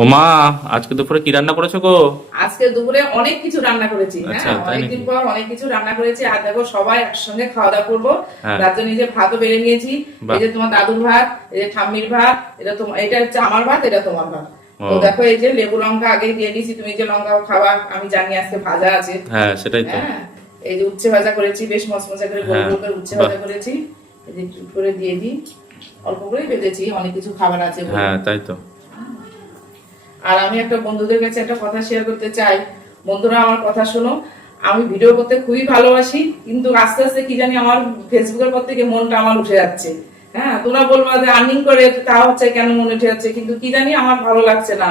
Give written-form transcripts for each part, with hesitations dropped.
ও মা, আজকে দুপুরে কি রান্না করেছো গো? আজকে দুপুরে অনেক কিছু রান্না করেছি। আচ্ছা, হ্যাঁ, তাই অনেকদিন নাকি? পর অনেক কিছু রান্না করেছি। আর দেখো সবাই একসঙ্গে খাওয়া দাওয়া করবো। হ্যাঁ। তার জন্য এই যে ভাতও বেড়ে নিয়েছি। এই বাহ। যে তোমার দাদুর ভাত, এই যে ঠাম্মির ভাত, এটা তোমার, এটা হচ্ছে আমার ভাত, এটা তোমার ভাত। ও। তো দেখো এই যে লেবু লঙ্কা আগে দিয়ে দিয়েছি, তুমি যে লঙ্কা খাওয়া আমি জানি, আজকে ভাজা আছে। হ্যাঁ, সেটাই তো। হ্যাঁ, এই যে উচ্ছে ভাজা করেছি, বেশ মচমচা করে গোল হ্যাঁ, গোল করে উচ্ছে বাহ। ভাজা করেছি। এই যে একটু করে দিয়ে দিই, অল্প করে ভেজেছি, অনেক কিছু খাবার আছে বলে। হ্যাঁ, তাই তো। আর আমি একটা বন্ধুদের কাছে একটা কথা শেয়ার করতে চাই। বন্ধুরা আমার কথা শোনো, আমি ভিডিও করতে খুবই ভালোবাসি, কিন্তু আস্তে আস্তে কি জানি আমার ফেসবুকের পর থেকে মনটা আমার উঠে যাচ্ছে। হ্যাঁ, তোমরা বলবা যে আর্নিং করে তা হচ্ছে কেন মন উঠে যাচ্ছে, কিন্তু কি জানি আমার ভালো লাগছে না।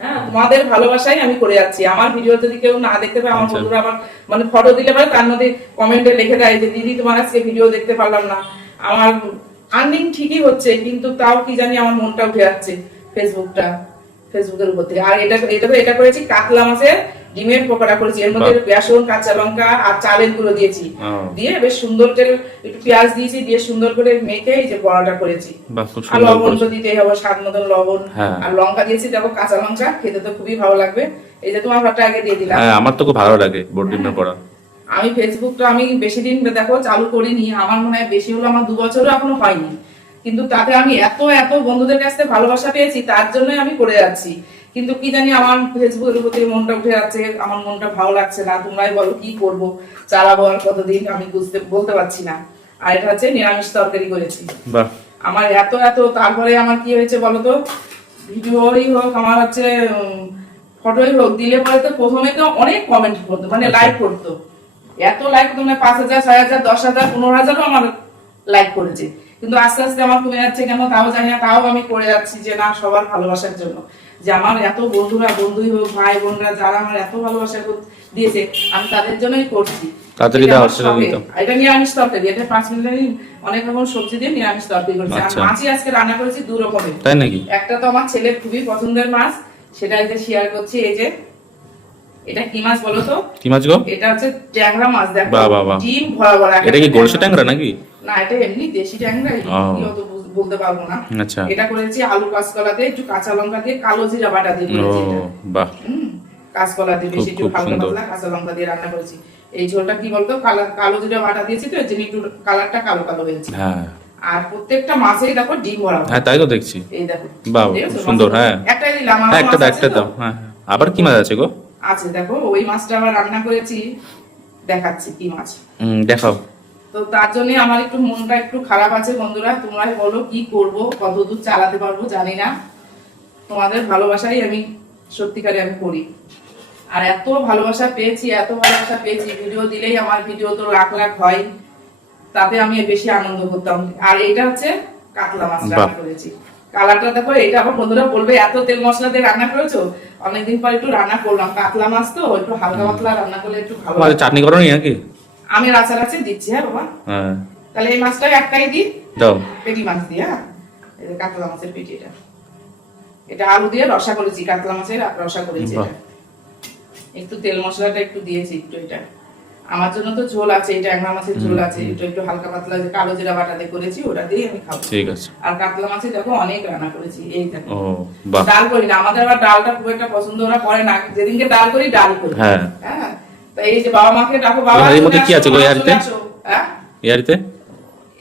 হ্যাঁ, তোমাদের ভালোবাসাই আমি করে যাচ্ছি। আমার ভিডিও যদি কেউ না দেখতে পায়, আমার আচ্ছা। বন্ধুরা আবার মানে ফটো দিলে পারে, তার মধ্যে কমেন্টে লিখে দেয় যে দিদি তোমার আজকে ভিডিও দেখতে পারলাম না। আমার আর্নিং ঠিকই হচ্ছে, কিন্তু তাও কি জানি আমার মনটা উঠে যাচ্ছে ফেসবুকের উপর থেকে। আর এটা করেছি কাতলা মাছের ডিমের পকোড়া করেছি, এর মধ্যে বেসন, কাঁচা লঙ্কা আর চালের গুঁড়ো দিয়েছি। ও। দিয়ে বেশ সুন্দর তেল, একটু পেঁয়াজ দিয়েছি, দিয়ে সুন্দর করে মেখে এই যে বড়াটা করেছি। বাহ, খুব আর সুন্দর লবণ তো করেছো। দিতেই হবে, স্বাদ মতন লবণ। হ্যাঁ। আর লঙ্কা দিয়েছি, দেখো কাঁচা লঙ্কা, খেতে তো খুবই ভালো লাগবে। এই যে তোমার ভাতটা আগে দিয়ে দিলাম। হ্যাঁ, আমার তো খুব ভালো লাগে বড় ডিমের পড়া। আমি ফেসবুকটা আমি বেশি দিন দেখো চালু করিনি, আমার মনে হয় বেশি হলো আমার 2 বছরও এখনো হয়নি, কিন্তু তাতে আমি এত এত বন্ধুদের কাছ থেকে ভালোবাসা পেয়েছি, তার জন্যই আমি করে যাচ্ছি। কিন্তু কি জানি আমার ফেসবুকের প্রতি মনটা উঠে যাচ্ছে, আমার মনটা ভালো লাগছে না। তোমরাই বলো কি করব, চালাবো আর কতদিন, আমি বলতে পারছি না। আর এটা হচ্ছে নিরামিষ তরকারি করেছি। বাহ। আমার এত এত, তারপরে আমার কি হয়েছে বলতো, ভিডিওই হোক আমার হচ্ছে ফটোই হোক, দিলে পরে তো প্রথমে তো অনেক কমেন্ট করতো, মানে আচ্ছা। লাইক করতো। এত লাইক করতো, মানে 5,000, 6,000, 10,000, 15,000ও আমার লাইক করেছে। কিন্তু আস্তে আস্তে আমার কমে যাচ্ছে কেন তাও জানি না, তাও আমি করে যাচ্ছি যে না, সবার ভালোবাসার জন্য। যে আমার এত বন্ধুরা, বন্ধুই হোক, ভাই বোনরা, যারা আমার এত ভালোবাসা দিয়েছে, আমি তাদের জন্যই করছি। তাড়াতাড়ি এটা দাও, আমার সেটা শখের। দিতো। এটা নিরামিষ তরকারি, এটা 5 মিনিটের অনেক রকম সবজি দিয়ে নিরামিষ তরকারি করেছি। আর আচ্ছা। মাছই আজকে রান্না করেছি 2 রকমের। তাই নাকি? একটা তো আমার ছেলের খুবই পছন্দের মাছ, সেটা এই যে শেয়ার করছি। এই যে এটা কি মাছ বলো তো? কি মাছ গো? এটা হচ্ছে ট্যাংরা মাছ। দেখো বাহ, বাহ, বাহ। ডিম ভরা ভরা। এটা কি গোলসা ট্যাংরা নাকি? না, এটা এমনি দেশি ট্যাংরা, ও। কি অত বলতে পারবো না। আচ্ছা। এটা করেছি আলু কাঁচকলা দিয়ে, একটু কাঁচা লঙ্কা দিয়ে, কালো জিরা বাটা দিয়ে করেছি ও, এটা। বাহ। কাঁচকলা দিয়ে বেশি একটু খুব হালকা সুন্দর। পাতলা কাঁচা লঙ্কা দিয়ে রান্না করেছি। এই ঝোলটা কি বলতো, কালো জিরা বাটা দিয়েছি তো, এর জন্য একটু কালারটা কালো কালো হয়েছে। হ্যাঁ। আর প্রত্যেকটা মাছেই দেখো ডিম ভরা ভরা। হ্যাঁ, তাই তো দেখছি। এই দেখো, বাহ, দেখেছো খুব সুন্দর। মাছগুলো? হ্যাঁ। একটাই দিলাম, হ্যাঁ, আরো একটা মাছ দাও, আছে একটা তো? দাও। হ্যাঁ, হ্যাঁ। আবার কি মাছ আছে গো? আছে, দেখো ওই মাছটা আবার রান্না করেছি, দেখাচ্ছি কি মাছ। দেখাও। তো তার জন্য আমার একটু মনটা একটু খারাপ আছে। বন্ধুরা তোমরাই বলো কি করব, কতদূর চালাতে পারবো জানি না। তোমাদের ভালোবাসাই আমি সত্যিকারে আমি করি। আর এত ভালোবাসা পেয়েছি, এত ভালোবাসা পেয়েছি, ভিডিও দিলেই আমার ভিডিও তো লাখ লাখ হয়, তাতে আমি বেশি আনন্দ করতাম। আর এটা হচ্ছে কাতলা মাছ রান্না করেছি। কালারটা দেখো, এটা আবার বন্ধুরা বলবে এত তেল মশলা দিয়ে রান্না করেছো। অনেকদিন পর একটু রান্না করলাম, কাতলা মাছ তো একটু হালকা পাতলা রান্না করলে একটু ভালো তোমার লাগে। চাটনি করো নি নাকি? আমি রাচারাচি দিচ্ছি। হ্যাঁ বাবা, হ্যাঁ, তাহলে এই মাছটা একটাই দিই, দাও। পেটি মাছ দিয়ে। হ্যাঁ, এই যে কাতলা মাছের পেটি, এটা আলু দিয়ে রসা করেছি, কাতলা মাছের রসা করেছি। বাহ। একটু তেল মশলাটা একটু দিয়েছি, একটু এটা আমার জন্য তো ঝোল আছে, এটা ট্যাংরা মাছের ঝোল আছে, একটু একটু হালকা পাতলা যে কালো জিরা বাটা দিয়ে করেছি, ওটা দিয়ে আমি খাবো। ঠিক আছে। আর কাতলা মাছে দেখো অনেক রান্না করেছি। এই দেখো, ও, বাহ। ডাল করি না, আমাদের আবার ডালটা খুব একটা পছন্দ ওরা করে না। যেদিনকে ডাল করি, ডাল করি। হ্যাঁ। হ্যাঁ, তাই এই যে বাবা মাকে ডাকো, বাবা এই হাঁড়ির মধ্যে চলে কি আছে আসো, গো এই মা হাঁড়িতে? চলে আসো। হ্যাঁ, এই হাঁড়িতে?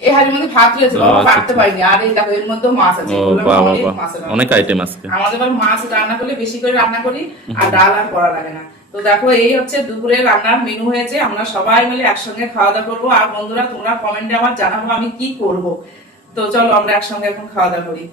এই হাঁড়ির মধ্যে ভাত রয়েছে, ও, বাবা আচ্ছা, কাটতে পারিনি। আর এই দেখো এর মধ্যে মাছ আছে। ও, বললাম বাহ, বাহ, অনেক বাহ। মাছ রান্না অনেক করি। আইটেম আছে। আমাদের আবার মাছ রান্না করলে বেশি করে রান্না করি, আর ডাল আর করা লাগে না। তো দেখো এই হচ্ছে দুপুরে রান্নার মেনু হয়েছে। আমরা সবাই মিলে একসঙ্গে খাওয়া দাওয়া করবো। আর বন্ধুরা তোমরা কমেন্টে আমার জানাবো আমি কি করব। তো চলো আমরা একসঙ্গে এখন খাওয়া দাওয়া করি।